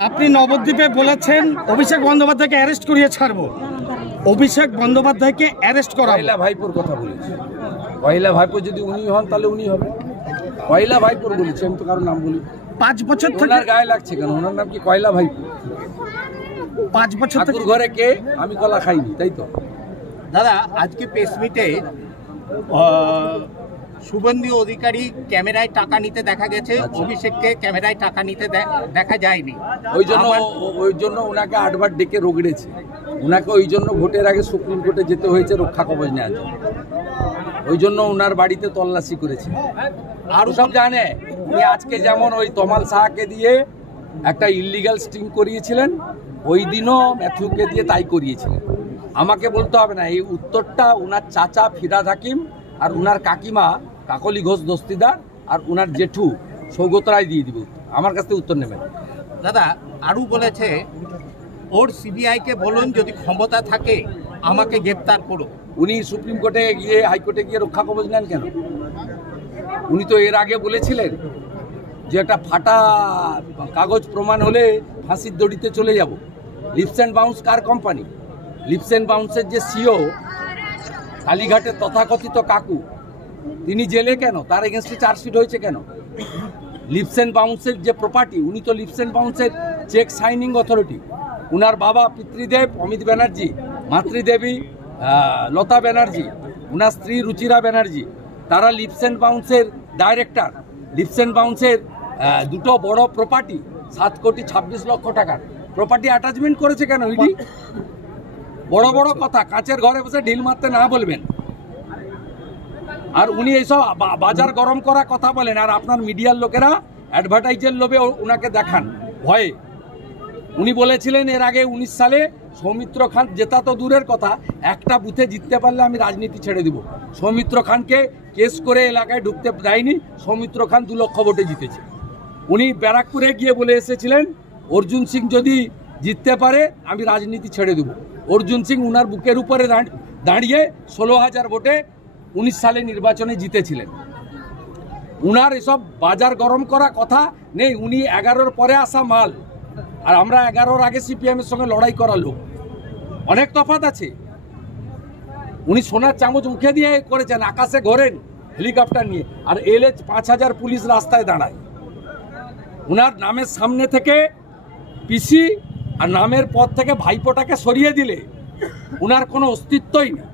আপনি নবদ্বীপে বলেছেন অভিষেক বন্দ্যোপাধ্যায়কে অ্যারেস্ট করিয়ে ছাড়বো। অভিষেক বন্দ্যোপাধ্যায়কে অ্যারেস্ট করা পয়লা ভাইপোর কথা বলেছি। পয়লা ভাইপো যদি উনি হন তাহলে উনি হবে। পয়লা ভাইপোর বলেছি, আমি তো কারোর নাম বলি। 5 বছর থেকে ওনার গায়ে লাগছে কেন? ওনার নাম কি কয়লা ভাইপো? 5 বছর থেকে ঘরে কে? আমি কলা খাইনি, তাই তো। দাদা, আজকে প্রেস মিটে শুভেন্দু অধিকারী ক্যামেরায় টাকা নিতে দেখা গেছে, অভিষেককে ক্যামেরায় টাকা নিতে দেখা যায়নি। ওই জন্য ওনাকে 8 বার ডেকে রগড়েছে। ওনাকে ওই জন্য ভোটের আগে সুপ্রিম কোর্টে যেতে হয়েছে রক্ষা কবচ নেওয়ার জন্য। ওই জন্য ওনার বাড়িতে তল্লাশি করেছে। আর সব জানে উনি আজকে যেমন ওই তমাল সাহাকে দিয়ে একটা ইল্লিগাল স্টিং করিয়েছিলেন, ওই দিনও ম্যাথিউকে দিয়ে তাই করিয়েছিলেন। আমাকে বলতে হবে না, এই উত্তরটা উনার চাচা ফিরাদ হাকিম আর উনার কাকিমা কাকলি ঘোষ দস্তিদার আর উনার জেঠু সৌগত রায় দিয়ে দিবে। আমার কাছ থেকে উত্তর নেবেন। দাদা আরও বলেছে ওর সিবিআইকে বলুন যদি ক্ষমতা থাকে আমাকে গ্রেপ্তার করো। উনি সুপ্রিম কোর্টে গিয়ে হাইকোর্টে গিয়ে রক্ষা কবচ নেন কেন? উনি তো এর আগে বলেছিলেন যে একটা ফাটা কাগজ প্রমাণ হলে ফাঁসির দড়িতে চলে যাব। লিপস অ্যান্ড বাউন্স কার কোম্পানি? লিপস অ্যান্ড বাউন্সের যে সিও কালীঘাটের তথাকথিত কাকু, তিনি জেলে কেন? তার এগেনস্টে চার্জশিট হয়েছে কেন? লিপস অ্যান্ড বাউন্সের যে প্রপার্টি, উনি তো লিপস অ্যান্ড বাউন্সের চেক সাইনিং অথরিটি। উনার বাবা পিতৃদেব অমিত ব্যানার্জি, মাতৃদেবী লতা ব্যানার্জি, উনার স্ত্রী রুচিরা ব্যানার্জি, তারা লিপস অ্যান্ড বাউন্সের ডাইরেক্টর। লিপস অ্যান্ড বাউন্সের দুটো বড় প্রপার্টি 7 কোটি 26 লক্ষ টাকার প্রপার্টি অ্যাটাচমেন্ট করেছে কেন ইডি? বড় বড় কথা কাঁচের ঘরে বসে ঢিল মারতে না বলবেন। আর উনি এইসব বাজার গরম করা কথা বলেন, আর আপনার মিডিয়ার লোকেরা অ্যাডভার্টাইজের লোভে ওনাকে দেখান ভয়ে। উনি বলেছিলেন এর আগে 19 সালে সৌমিত্র খান জেতা তো দূরের কথা, একটা বুথে জিততে পারলে আমি রাজনীতি ছেড়ে দিব। সৌমিত্র খানকে কেস করে এলাকায় ঢুকতে দেয়নি, সৌমিত্র খান 2 লক্ষ ভোটে জিতেছে। উনি ব্যারাকপুরে গিয়ে বলে এসেছিলেন অর্জুন সিং যদি জিততে পারে আমি রাজনীতি ছেড়ে দেব। অর্জুন সিং উনার বুকের উপরে দাঁড়িয়ে 16,000 ভোটে 19 সালে নির্বাচনে জিতেছিলেন। উনার এসব বাজার গরম করা কথা নেই। উনি 11-র পরে আসা মাল, আর আমরা 11-র আগে সিপিএমের সঙ্গে লড়াই করা লোক। অনেক তফাৎ আছে। উনি সোনার চামচ মুখে দিয়ে করেছেন, আকাশে ঘোরেন হেলিকপ্টার নিয়ে, আর এলে 5,000 পুলিশ রাস্তায় দাঁড়ায়। উনার নামের সামনে থেকে পিসি আর নামের পর থেকে ভাইপোটাকে সরিয়ে দিলে উনার কোনো অস্তিত্বই নেই।